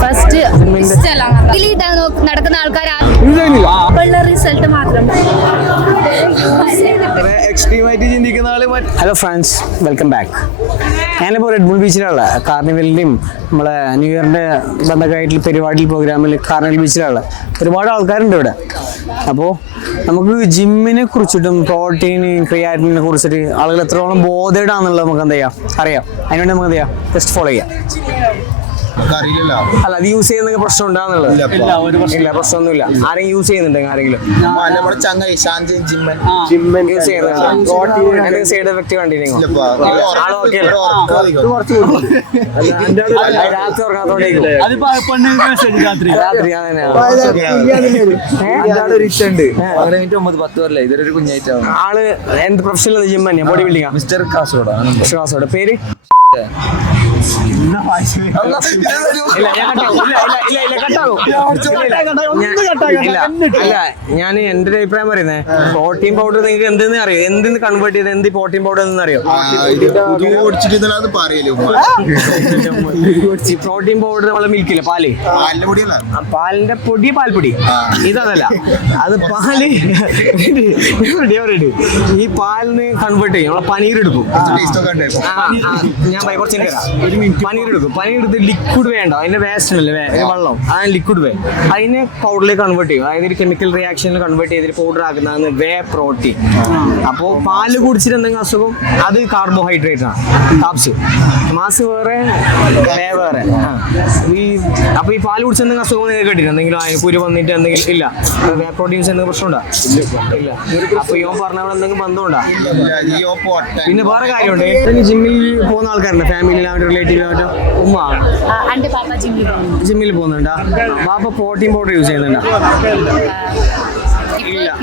First നടക്കുന്ന ആൾക്കാർ result മാത്രം എക്സ്ട്രീമായിട്ട് ചിന്തിക്കുന്ന ആള്. Hello friends, welcome back. ഞാനിപ്പോൾ റെഡ് ബുൾ ബീച്ചിലുള്ള കാർണിവലിൻ്റെയും നമ്മളെ ന്യൂ ഇയറിൻ്റെ ബന്ധമായിട്ടുള്ള പരിപാടിയിൽ പ്രോഗ്രാമിൽ കാർണിവൽ ബീച്ചിലുള്ള ഒരുപാട് ആൾക്കാരുണ്ട് ഇവിടെ. അപ്പോൾ നമുക്ക് ജിമ്മിനെ കുറിച്ചിട്ടും പ്രോട്ടീന് ക്രിയാറ്റിനെ കുറിച്ചിട്ട് ആളുകൾ എത്രത്തോളം ബോധേഡാണെന്നുള്ളത് നമുക്ക് എന്ത് ചെയ്യാം അറിയാം. അതിനുവേണ്ടി നമുക്ക് എന്ത് ചെയ്യാം, ജസ്റ്റ് ഫോളോ ചെയ്യാം. അല്ല, അത് യൂസ് ചെയ്യുന്ന പ്രശ്നം ഉണ്ടാകുന്നുള്ളത് ഇല്ല, പ്രശ്നമൊന്നുമില്ല. ആരെങ്കിലും യൂസ് ചെയ്യുന്നുണ്ടെങ്കിൽ ആരെങ്കിലും യൂസ് ചെയ്യുന്നുണ്ട്, സൈഡ് എഫക്ട് കണ്ടിരുന്നു ആള് ഓക്കെ രാത്രി ഉറങ്ങാത്തോണ്ടേക്കും രാത്രി ആള് എന്ത് പ്രൊഫഷണൽ ജിം തന്നെയാ, ബോഡി ബിൽഡിംഗ് മിസ്റ്റർ കാസർഗോഡ്. പേര് ഞാൻ എന്റെ ഒരു അഭിപ്രായം പറയുന്നത്, പ്രോട്ടീൻ പൗഡർ നിങ്ങൾക്ക് എന്തെന്ന് അറിയോ, എന്തെന്ന് കൺവേർട്ട് ചെയ്ത് എന്ത് പ്രോട്ടീൻ പൗഡർ എന്ന് അറിയോ? പ്രോട്ടീൻ പൗഡർ നമ്മളെ മിൽക്കില്ല, പാലിന്റെ പൊടി, പാൽപ്പൊടി ഇതല്ല, അത് പാല് ഈ പാലിന് കൺവേർട്ട് ചെയ്യും. നമ്മളെ പനീരെടുക്കും, ഞാൻ കുറച്ച് പനീരെടുക്കും. പനീരെടുത്ത് ലിക്വിഡ് വേണ്ട, അതിന്റെ വേസ്റ്റ് അല്ലേ വെള്ളം, ആ ലിക്വിഡ് വേ അതിനെ പൗഡറിലേക്ക് കൺവേർട്ട് ചെയ്യും. അതായത് ഒരു കെമിക്കൽ റിയാക്ഷനിൽ കൺവേർട്ട് ചെയ്തിട്ട് പൗഡർ ആക്കുന്നതാണ് വേ പ്രോട്ടീൻ. അപ്പോൾ പാല് കുടിച്ചിട്ട് എന്തെങ്കിലും അസുഖം, അത് കാർബോഹൈഡ്രേറ്റ് ആണ്, കാപ്സ്. മാസ് വേറെ, വേ വേറെ. അപ്പൊ ഈ പാല് കുടിച്ച എന്തെങ്കിലും അസുഖം നിങ്ങൾക്ക് കേട്ടില്ല, എന്തെങ്കിലും കുരു വന്നിട്ട് എന്തെങ്കിലും ഇല്ല, വേ പ്രോട്ടീൻസ് എന്തെങ്കിലും പ്രശ്നമുണ്ടോ? ഇല്ല. അപ്പൊ യോ പറഞ്ഞ എന്തെങ്കിലും ബന്ധമുണ്ടോ? പിന്നെ വേറെ കാര്യമുണ്ട്, ജിമ്മിൽ പോകുന്ന ആൾക്കാരുണ്ട്, ഫാമിലിയിൽ അവരുടെ റിലേറ്റീവ് ആയിട്ട് ഉമ്മ ജിമ്മിൽ പോകുന്നുണ്ടോ? ബാപ്പ പ്രോട്ടീൻ പൗഡർ യൂസ് ചെയ്യുന്നുണ്ടോ?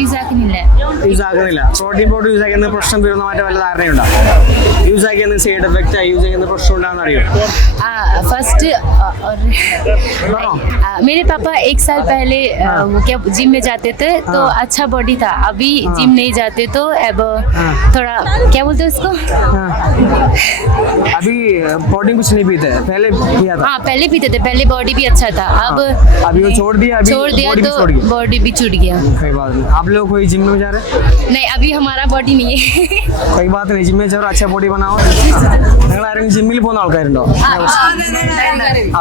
യൂസ് ആക്കുന്നില്ല. പ്രോട്ടീൻ പൗഡർ യൂസ് ആക്കുന്ന പ്രശ്നം വരുന്ന മാറ്റം വല്ല ധാരണയുണ്ടോ? യൂസ് ആക്കിയ സൈഡ് എഫക്റ്റ് യൂസ് ചെയ്യുന്ന പ്രശ്നം ഉണ്ടാകുന്ന അറിയോ? फर्स्ट मेरे पापा 1 साल पहले क्या जिम में जाते थे तो अच्छा बॉडी था. अभी जिम नहीं जाते तो अब थोड़ा क्या बोलते हैं उसको, अभी प्रोटीन कुछ नहीं पीते, पहले पिया था. हाँ पहले पीते थे, पहले बॉडी भी अच्छा था. अब अभी वो छोड़ दिया तो बॉडी भी छूट गया. कोई बात नहीं. आप लोग कोई जिम में जा रहे? नहीं, अभी हमारा बॉडी नहीं है. कोई बात नहीं, जिम में जाओ, अच्छा बॉडी बनाओ. നിങ്ങൾ ആരെങ്കിലും ജിമ്മിൽ പോകുന്ന ആൾക്കാരുണ്ടോ?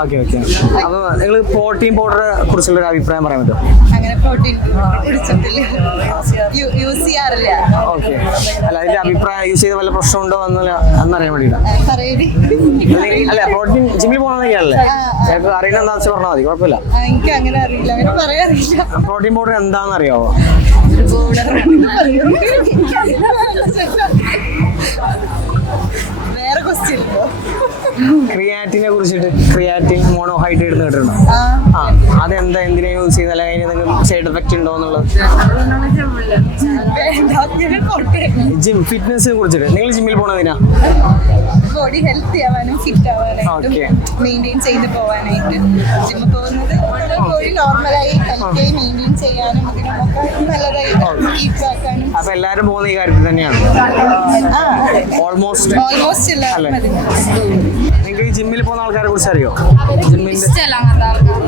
Okay okay. അപ്പോൾ നിങ്ങൾ പ്രോട്ടീൻ പൗഡറെ കുറിച്ചുള്ള ഒരു അഭിപ്രായം പറയാൻ പറ്റുമോ? അങ്ങനെ പ്രോട്ടീൻ യൂസ് ചെയ്യാറില്ല. ഓക്കെ. അല്ല, അതിന്റെ അഭിപ്രായം യൂസ് ചെയ്ത വല്ല പ്രശ്നമുണ്ടോ എന്നറിയാൻ വേണ്ടിയിട്ടാ. അല്ല, പ്രോട്ടീൻ ജിമ്മിൽ പോകുന്നതൊക്കെയാണല്ലേ, ചിലപ്പോൾ അറിയുന്ന എന്താ വെച്ചാൽ പറഞ്ഞാൽ മതി, കുഴപ്പമില്ല. എനിക്ക് അങ്ങനെ അറിയില്ല, അങ്ങനെ പറയാറില്ല. പ്രോട്ടീൻ പൗഡർ എന്താണെന്ന് അറിയാവോ? വേറെ ക്വസ്റ്റ്യൻ ക്രിയാറ്റിനെ കുറിച്ചിട്ട്, ക്രിയാറ്റിൻ മോണോഹൈഡ്രേറ്റ് കേട്ടിട്ടുണ്ടോ? അതെന്താ, എന്തിനാ യൂസ് ചെയ്താൽ അതിന് എന്തെങ്കിലും സൈഡ് എഫക്റ്റ് ഉണ്ടോ എന്നുള്ളത്? ജിം ഫിറ്റ്നസിനെ കുറിച്ചിട്ട് നിങ്ങൾ ജിമ്മിൽ പോണതിനാ? ബോഡി ഹെൽത്തി ആവാനും ഫിറ്റ് ആവാനായിട്ടും മെയിൻറ്റെയിൻ ചെയ്ത് പോവാനായിട്ട് ജിമ്മിൽ പോകുന്നത് ബോഡി നോർമലായി ഹെൽത്തി മെയിൻറ്റെയിൻ ചെയ്യാനും അതിനൊക്കെ നല്ലതായി കീപ്പ് ആക്കാനും. അപ്പൊ എല്ലാവരും പോകുന്ന ഈ കാര്യത്തിൽ തന്നെയാണ് ഓൾമോസ്റ്റ് എല്ലാവരും. നിങ്ങൾക്ക് ഈ ജിമ്മിൽ പോകുന്ന ആൾക്കാരെ കുറിച്ച് അറിയോ? ജിമ്മിന്റെ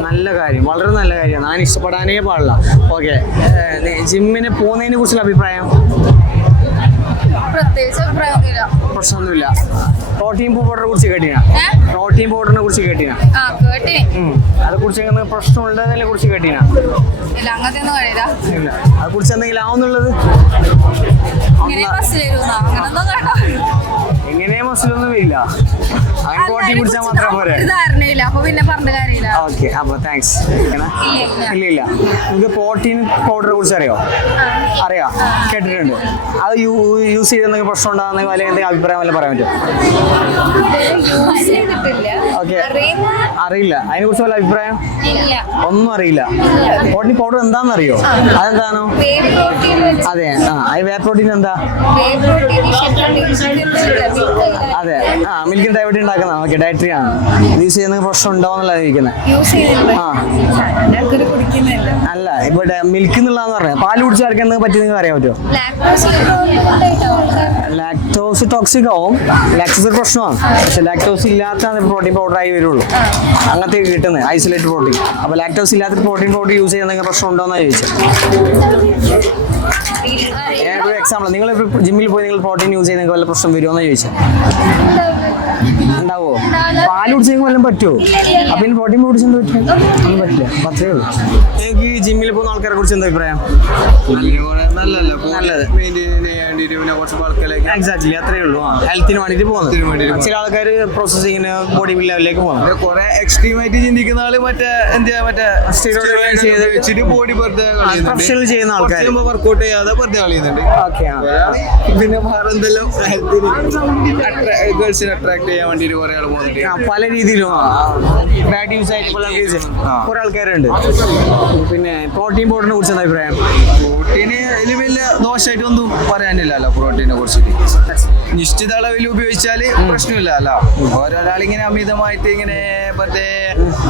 നല്ല കാര്യം, വളരെ നല്ല കാര്യമാണ്, ഞാൻ ഇഷ്ടപ്പെടാനേ പാടില്ല. ഓക്കെ, ജിമ്മിന് പോകുന്നതിനെ കുറിച്ചുള്ള അഭിപ്രായം? പ്രശ്നമൊന്നുമില്ല. പ്രോട്ടീൻ പൗഡറിനെ കുറിച്ച് കേട്ടിനാ? പ്രോട്ടീൻ പൗഡറിനെ കുറിച്ച് കേട്ടിനാ? അതെ കുറിച്ച് പ്രശ്നമുള്ളതിനെ കുറിച്ച് കേട്ടിനാ? ഇല്ല. അത് കുറിച്ച് എന്തെങ്കിലും ആവുന്നുള്ളത്? എങ്ങനെ മസിലൊന്നും വരില്ല, അങ്ങനെ പ്രോട്ടീൻ കുടിച്ചാൽ മാത്രം പോരെ. ഓക്കെ, അപ്പൊ താങ്ക്സ്. ഇല്ല. നിങ്ങൾക്ക് പ്രോട്ടീൻ പൗഡറിനെ കുറിച്ച് അറിയോ? അറിയാം, കേട്ടിട്ടുണ്ട്. അത് യൂസ് ചെയ്ത് എന്തെങ്കിലും പ്രശ്നം ഉണ്ടാകുന്ന അല്ലെങ്കിൽ എന്തെങ്കിലും അഭിപ്രായം വല്ല പറയാൻ പറ്റുമോ? ഓക്കെ, അറിയില്ല. അതിനെ കുറിച്ച് വല്ല അഭിപ്രായം? ഒന്നും അറിയില്ല. പ്രോട്ടീൻ പൗഡർ എന്താണെന്ന് അറിയോ? അതെന്താണോ? അതെ, അത് വേ പ്രോട്ടീൻ എന്താ? അതെ, മിൽക്കിൻ ഡയബറ്റി ഉണ്ടാക്കുന്ന. ഓക്കെ, ഡയറ്ററി ആണ്. യൂസ് ചെയ്യുന്ന പ്രശ്നം ഉണ്ടാവുന്നല്ല ഇരിക്കുന്നത്. അല്ല, ഇവിടെ മിൽക്ക് എന്നുള്ളതെന്ന് പറഞ്ഞാൽ പാല് കുടിച്ചാർക്ക് എന്തെങ്കിലും പറ്റി നിങ്ങൾക്ക് അറിയാൻ പറ്റുമോ? ലാക്ടോസ് ടോക്സിക് ആവും, ലാക്ടോസ് ഒരു പ്രശ്നമാണ്. പക്ഷെ ലാക്ടോസ് ഇല്ലാത്ത പ്രോട്ടീൻ പൗഡർ പൗഡർ ആയി വരുള്ളൂ. അങ്ങനത്തെ കിട്ടുന്നത് ഐസൊലേറ്റഡ് പ്രോട്ടീൻ. അപ്പോൾ ലാക്ടോസ് ഇല്ലാത്ത പ്രോട്ടീൻ പൗഡർ യൂസ് ചെയ്യുന്ന എന്തെങ്കിലും പ്രശ്നം ഉണ്ടോ എന്നാണ് ചോദിച്ചത്. ഞാനൊരു എക്സാമ്പിൾ, നിങ്ങൾ ജിമ്മിൽ പോയി നിങ്ങൾ പ്രോട്ടീൻ യൂസ് ചെയ്യുന്ന വല്ല പ്രശ്നം വരുമോ എന്ന് ചോദിച്ചത്. ഉണ്ടാവോ? പാല് കുടിച്ചെങ്കിൽ വല്ലതും പറ്റുമോ? അപ്പൊ ഇനി പ്രോട്ടീൻ കുടിച്ചെന്ത് പറ്റും? ഒന്നും പറ്റില്ല. അത്രേ ഉള്ളൂ. നിങ്ങൾക്ക് ഈ ജിമ്മിൽ പോകുന്ന ആൾക്കാരെ കുറിച്ച് എന്താ അഭിപ്രായം? നല്ലത്. എക്സാക്ട്ലി, അത്രേ ഉള്ളൂ. ഹെൽത്തിന് വേണ്ടിട്ട് പോകുന്നത്. ചില ആൾക്കാർ പ്രോസസ്സിങ്ങിന് ബോഡി ലെവലിലേക്ക് പോകുന്നത്. കുറെ എക്സ്ട്രീം ആയിട്ട് ചിന്തിക്കുന്ന ആള് മറ്റേ ബോഡി പ്രൊഫഷണൽ ചെയ്യുന്ന ആൾക്കാർ വർക്ക്ഔട്ട് ചെയ്യാതെ വെറുതെ കളിയുന്നുണ്ട്. പിന്നെ വേറെ എന്തെല്ലാം ഗേൾസിനെ അട്രാക്ട് ചെയ്യാൻ വേണ്ടിട്ട് കുറെ ആൾ പോകുന്നുണ്ട്. പല രീതിയിലും ബാഡ് യൂസ് ആയിട്ട് കുറെ ആൾക്കാരുണ്ട്. പിന്നെ പ്രോട്ടീൻ പൗഡറിനെ കുറിച്ച് എന്താ അഭിപ്രായം? പ്രോട്ടീന് ഇതിൽ വലിയ ദോഷമായിട്ട് ഒന്നും പറയാനില്ലല്ലോ. പ്രോട്ടീനെ കുറിച്ചിട്ട് നിശ്ചിത അളവിൽ ഉപയോഗിച്ചാല് പ്രശ്നമില്ലല്ലോ. ഓരോരാളിങ്ങനെ അമിതമായിട്ട് ഇങ്ങനെ മറ്റേ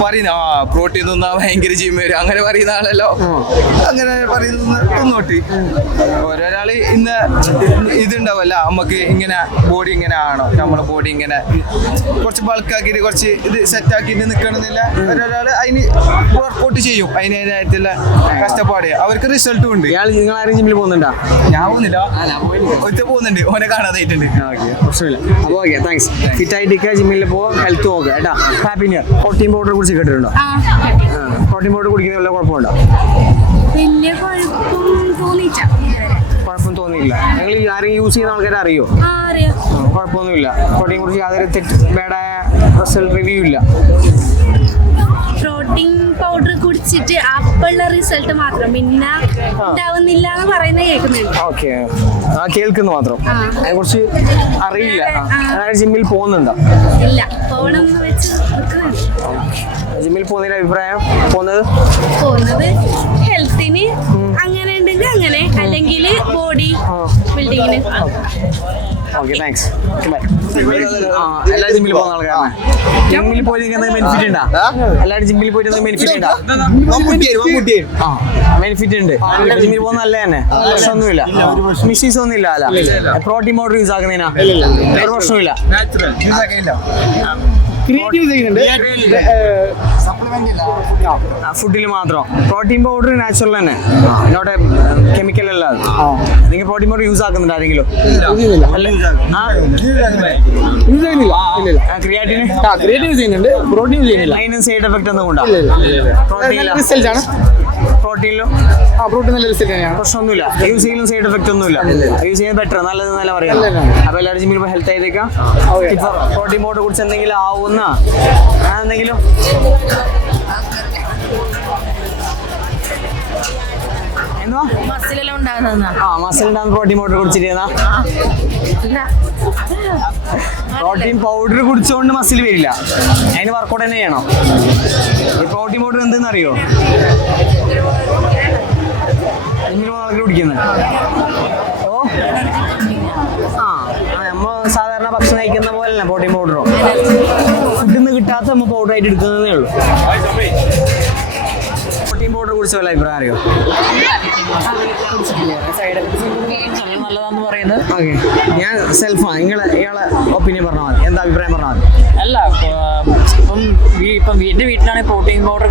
പറയുന്ന പ്രോട്ടീൻ തിന്നാ ഭയങ്കര ജിം വരും അങ്ങനെ പറയുന്ന ആളല്ലോ. അങ്ങനെ പറയുന്നോട്ട് ഓരോരാള് ഇന്ന് ഇതുണ്ടാവല്ല, നമുക്ക് ഇങ്ങനെ ബോഡി ഇങ്ങനെ ആണോ, നമ്മളെ ബോഡി ഇങ്ങനെ കുറച്ച് ബൾക്കാക്കിയിട്ട് കുറച്ച് ഇത് സെറ്റാക്കിയിട്ട് നിൽക്കണമെന്നില്ല. ഓരോരാള് അതിന് വർക്കൗട്ട് ചെയ്യും, അതിനായിട്ടുള്ള കഷ്ടപ്പാട് അവർക്ക് റിസൾട്ടും ഉണ്ട്. നിങ്ങൾ ആരും ജിമ്മിൽ പോകുന്നുണ്ടോ? ഞാൻ പോകുന്നില്ല, ഒറ്റ പോകുന്നുണ്ട്, ഓനെ കാണാതായിട്ടുണ്ട്. പ്രശ്നമില്ല. അപ്പോൾ ഓക്കെ, താങ്ക്സ്. ഫിറ്റ് ആയിട്ട് ജിമ്മിൽ പോകും, ഹെൽത്ത് നോക്കുക കേട്ടോ. Happy new year. പ്രോട്ടീൻ പൗഡറെ കുറിച്ച് കേട്ടിട്ടുണ്ടോ? പ്രോട്ടീൻ പൗഡർ കുടിക്കുന്ന വല്ല കുഴപ്പമുണ്ടോ? വലിയ കുഴപ്പം തോന്നിയില്ല. നിങ്ങൾ ആരെങ്കിലും യൂസ് ചെയ്യുന്ന ആൾക്കാരെ അറിയോ? കുഴപ്പമൊന്നുമില്ല. പ്രോട്ടീനെ കുറിച്ച് യാതൊരു ബാഡായ റിസൾട്ട് റിവ്യൂ ഇല്ല. പ്രോട്ടീൻ പൗഡർ കുടിച്ചിട്ട് അപ്പുള്ള റിസൾട്ട് മാത്രം, പിന്നെ ഉണ്ടാവുന്നില്ല എന്ന് പറയുന്നത് കേൾക്കുന്നുണ്ട്. ഓക്കെ, കേൾക്കുന്നു മാത്രം, അതിനെ കുറിച്ച് അറിയില്ല. ജിമ്മിൽ പോകുന്നുണ്ടോ? ഇല്ല, പോകണമെന്ന് വെച്ച് ജിമ്മിൽ പോകുന്നതിന്റെ അഭിപ്രായം? പോകുന്നത് ഹെൽത്തിന് അങ്ങനെ ഉണ്ടെങ്കിൽ അങ്ങനെ, അല്ലെങ്കിൽ ബോഡി ബിൽഡിങ്ങിന്. Okay, thanks. എല്ലാ ജിമ്മിൽ പോകുന്ന ആൾക്കാരാണ്. ജിമ്മിൽ പോയിട്ട് എന്തെങ്കിലും ബെനിഫിറ്റ് ഉണ്ടോ? എല്ലാവരും ജിമ്മിൽ പോയിട്ട് എന്തെങ്കിലും ബെനിഫിറ്റ് ഉണ്ടോ? ബെനിഫിറ്റ് ഉണ്ട്. ജിമ്മിൽ പോകുന്ന നല്ല തന്നെ, പ്രശ്നമൊന്നുമില്ല, മിസ്യൂസ് ഒന്നും ഇല്ല. അല്ല, പ്രോട്ടീൻ പൗഡർ യൂസ് ആക്കുന്നതിനാ ഒരു പ്രശ്നമില്ല. ഫുഡിൽ മാത്രം പ്രോട്ടീൻ പൗഡർ നാച്ചുറൽ തന്നെ, ഇവിടെ കെമിക്കൽ അല്ല. നിങ്ങൾ പ്രോട്ടീൻ പൗഡർ യൂസ് ആക്കുന്നുണ്ട് ആരെങ്കിലും? അതിന് സൈഡ് എഫക്ട് ഒന്നും ഉണ്ടാവും? പ്രോട്ടീനിലും പ്രശ്നമൊന്നുമില്ല. യൂസ് ചെയ്യുന്ന സൈഡ് എഫക്ട് ഒന്നുമില്ല. യൂസ് ചെയ്യുന്നത് ബെറ്റർ, നല്ലത് നല്ല പറയാം. അപ്പൊ എല്ലാവരും ജിമ്മിൽ ഹെൽത്ത് ആയിരിക്കാം. ഇപ്പൊ പ്രോട്ടീൻ പൗഡർ കുറിച്ച് എന്തെങ്കിലും ആവുന്ന എന്തെങ്കിലും മസിലെല്ലാം ഉണ്ടാകുന്ന മസിൽ ഉണ്ടാകുന്ന പ്രോട്ടീൻ പൗഡർ കുടിച്ചിരുന്ന പ്രോട്ടീൻ പൗഡർ കുടിച്ചുകൊണ്ട് മസിൽ വരില്ല. അതിന് വർക്കൗട്ട് തന്നെ ചെയ്യണം. ഈ പ്രോട്ടീൻ പൗഡർ എന്തെന്ന് അറിയോ? ആൾക്കാർ കുടിക്കുന്നത്. ഓ നമ്മ സാധാരണ ഭക്ഷണം കഴിക്കുന്ന പോലെ പ്രോട്ടീൻ പൗഡറോ ഫുഡിൽ നിന്ന് കിട്ടാത്ത നമ്മൾ പൗഡറായിട്ട് എടുക്കുന്നതേ ഉള്ളൂ. പ്രോട്ടീൻ പൗഡർ കുറിച്ച് വല്ല അഭിപ്രായം അറിയോ? നല്ലതാന്ന് പറയുന്നത്. ഓക്കെ, ഞാൻ സെൽഫാണ്. ഇയാളെ ഒപ്പീനിയൻ പറഞ്ഞാൽ മതി. എന്താ അഭിപ്രായം പറഞ്ഞാൽ മതി. അല്ല, ഇപ്പം വീട്ടിലാണെങ്കിൽ പ്രോട്ടീൻ പൗഡർ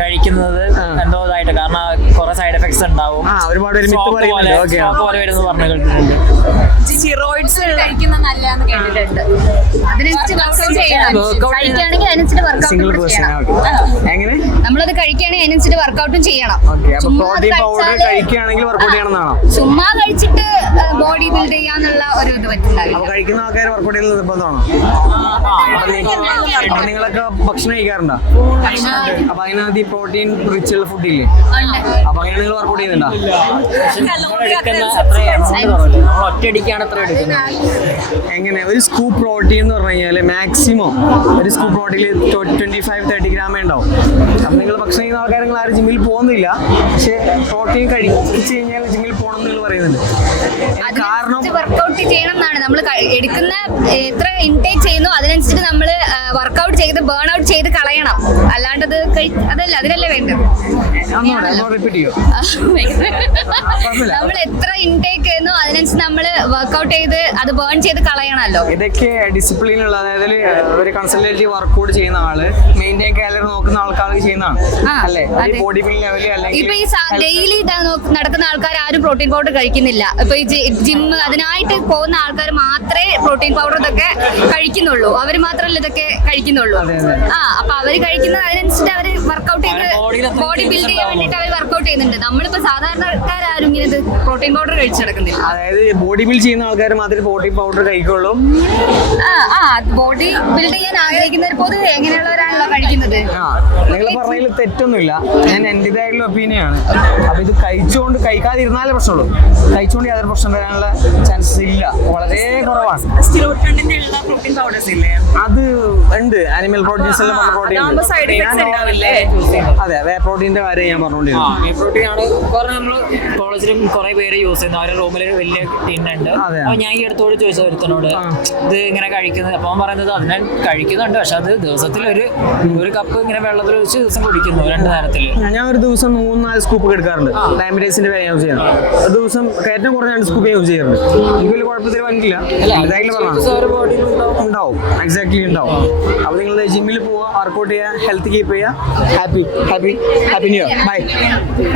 കഴിക്കുന്നത് എന്തോ ഇതായിട്ട്, കാരണം കുറെ സൈഡ് എഫക്ട്സ് ഉണ്ടാവും. ഒരുപാട് പേര് മിത്ത് പറയുന്നുണ്ട്. പോലെ വരുന്നു പറഞ്ഞു കേട്ടിട്ടുണ്ട്. സ്റ്റിറോയിഡ്സ് കഴിക്കുന്നത് നല്ലതാന്ന് കേട്ടിട്ടുണ്ട്. സിംഗിൾ പേഴ്സൺ എങ്ങനെ നമ്മളത് കഴിക്കുകയാണെങ്കിൽ അതിനനുസരിച്ച് വർക്കൗട്ടും ചെയ്യണം. പ്രോട്ടീൻ പൗഡർ കഴിക്കുകയാണെങ്കിൽ വർക്കൗട്ട് ചെയ്യണമെന്നാണോ? ചുമ്മാ കഴിച്ചിട്ട് ബോഡി ബിൽഡ് ചെയ്യാന്നുള്ള ഒരു ഇത് പറ്റില്ല. അപ്പൊ കഴിക്കുന്ന ആൾക്കാർ വർക്കൗട്ട് ചെയ്യുന്നത് നിർബന്ധമാണോ? അപ്പൊ നിങ്ങളൊക്കെ ഭക്ഷണം കഴിക്കാറുണ്ടോ? അപ്പൊ അതിനകത്ത് ഈ പ്രോട്ടീൻ റിച്ച് ഉള്ള ഫുഡ് ഇല്ലേ? അപ്പൊ അങ്ങനെ നിങ്ങൾ വർക്കൗട്ട് ചെയ്യുന്നുണ്ടോ? ഒറ്റയടിക്കാണ് എത്ര എടുക്കുന്നത്. എങ്ങനെ ഒരു സ്കൂപ്പ് പ്രോട്ടീൻ എന്ന് പറഞ്ഞു കഴിഞ്ഞാൽ മാക്സിമം ഒരു സ്കൂപ്പ് പ്രോട്ടീനിൽ 25-30 ഗ്രാമേ ഉണ്ടാവും. അപ്പം നിങ്ങൾ ഭക്ഷണം ചെയ്യുന്ന ആൾക്കാർ നിങ്ങൾ ആരും ജിമ്മിൽ പോകുന്നില്ല, പക്ഷേ പ്രോട്ടീൻ കഴിച്ചു കഴിഞ്ഞാൽ ജിമ്മിൽ പോകണം എന്ന് നിങ്ങൾ പറയുന്നുണ്ട്. കാരണം വർക്കൗട്ട് ചെയ്യണം എന്നാണ് നമ്മൾ എടുക്കുന്ന എത്ര ഇൻടേക്ക് ചെയ്യുന്നു അതിനനുസരിച്ച് നമ്മൾ വർക്ക് വർക്ക്ഔട്ട് ചെയ്ത് ബേൺ ഔട്ട് ചെയ്ത് കളയണം. അല്ലാണ്ട് അതല്ല, അതിനല്ലേ വേണ്ടത്. റിപ്പീറ്റ് ചെയ്യോ? നമ്മൾ എത്ര ഇൻടേക്ക് ചെയ്യുന്നു അതിനനുസരിച്ച് നമ്മൾ വർക്ക്ഔട്ട് ചെയ്ത് അത് ബേൺ ചെയ്ത് കളയണമല്ലോ. ഇതൊക്കെ ഡിസിപ്ലിൻ ഉള്ള, അതായത് ഒരു കൺസൾട്ടേറ്റീവ് വർക്കൗട്ട് ചെയ്യുന്ന ആള്, മെയിൻറ്റെയിൻ കാലറി നോക്കുന്ന ആൾക്കാർക്ക് ചെയ്യുന്നതാണ് അല്ലേ? ബോഡി ബിൽഡിംഗ് ലെവല് അല്ലെങ്കിൽ ഇപ്പൊ ഈ ഡെയിലി നടക്കുന്ന ആൾക്കാർ ആരും പ്രോട്ടീൻ പൗഡർ കഴിക്കുന്നില്ല. ഇപ്പൊ ഈ ജിമ്മ് അതിനായിട്ട് പോകുന്ന ആൾക്കാർ മാത്രമേ പ്രോട്ടീൻ പൗഡർ ഇതൊക്കെ കഴിക്കുന്നുള്ളൂ. അവര് മാത്രമല്ല ഇതൊക്കെ കഴിക്കുന്നുള്ളൂ. അപ്പൊ അവര് കഴിക്കുന്നത് അതിനനുസരിച്ച് അവര് വർക്ക്ഔട്ട് ചെയ്ത് ബോഡി ബിൽഡ് ചെയ്യാൻ വേണ്ടിട്ട് അവർ വർക്ക്ഔട്ട് ചെയ്യുന്നുണ്ട്. നമ്മളിപ്പോ സാധാരണക്കാരും ഇങ്ങനെ പ്രോട്ടീൻ പൗഡർ കഴിച്ചു നടക്കുന്നില്ല. അതായത് ബോഡി ബിൽഡ് ചെയ്യുന്ന ആൾക്കാർ മാത്രമേ പ്രോട്ടീൻ പൗഡർ കഴിക്കുള്ളൂ. ബോഡി ബിൽഡ് ചെയ്യാൻ ആഗ്രഹിക്കുന്നവർ പൊതുവെ എങ്ങനെയുള്ളവരാണല്ലോ കഴിക്കുന്നത്. നിങ്ങൾ പറഞ്ഞതിൽ തെറ്റൊന്നുമില്ല, ഞാൻ എന്റേതായിട്ടുള്ള ഒപ്പീനിയൻ ആണ്. അപ്പൊ ഇത് കഴിക്കാതിരുന്നാലേ പ്രശ്നമുള്ളൂ. കഴിച്ചുകൊണ്ട് യാതൊരു പ്രശ്നം വരാനുള്ള ചാൻസസ് ഇല്ല, വളരെ കുറവാണ്. അത് ഉണ്ട്, ആനിമൽ പ്രോട്ടീൻസ് എല്ലാം പറഞ്ഞ പ്രോട്ടീൻ. അതെ, വേ പ്രോട്ടീന്റെ കാര്യം ഞാൻ പറഞ്ഞോണ്ടിരുന്നു. പ്രോട്ടീൻ ആണ് നമ്മള് കോളേജിലും കുറെ പേര് യൂസ് ചെയ്യുന്നു. അവരുടെ റൂമിൽ വലിയ ടിന്നുണ്ട്. അപ്പൊ ഞാൻ ഈ അടുത്തോട് ചോദിച്ചു ഒരുത്തനോട് ഇത് ഇങ്ങനെ കഴിക്കുന്നത്. അപ്പൊ അവൻ പറയുന്നത് അതിനെ കഴിക്കുന്നുണ്ട്, പക്ഷെ അത് ദിവസത്തിൽ ഒരു കപ്പ് ഇങ്ങനെ വെള്ളത്തിൽ ഒഴിച്ച് ദിവസം കുടിക്കുന്നു 2 നേരത്തില്. ഞാൻ ഒരു ദിവസം 3-4 സ്കൂപ്പ് എടുക്കാറുണ്ട്. ഡയമറ്റൈസിന്റെ പേര് യൂസ് ചെയ്യണം. ഒരു ദിവസം ഏറ്റവും കുറഞ്ഞ 2 സ്കൂപ്പ് യൂസ് ചെയ്യാറുണ്ട്. എനിക്ക് വലിയ കുഴപ്പത്തിൽ വന്നിട്ടില്ല. ഉണ്ടാവും, എക്സാക്ട്ലി ഉണ്ടാവും. അപ്പൊ നിങ്ങൾ ജിമ്മിൽ പോവുക, വർക്ക്ഔട്ട് ചെയ്യുക, ഹെൽത്ത് കീപ്പ് ചെയ്യുക. Happy new year. ബൈ.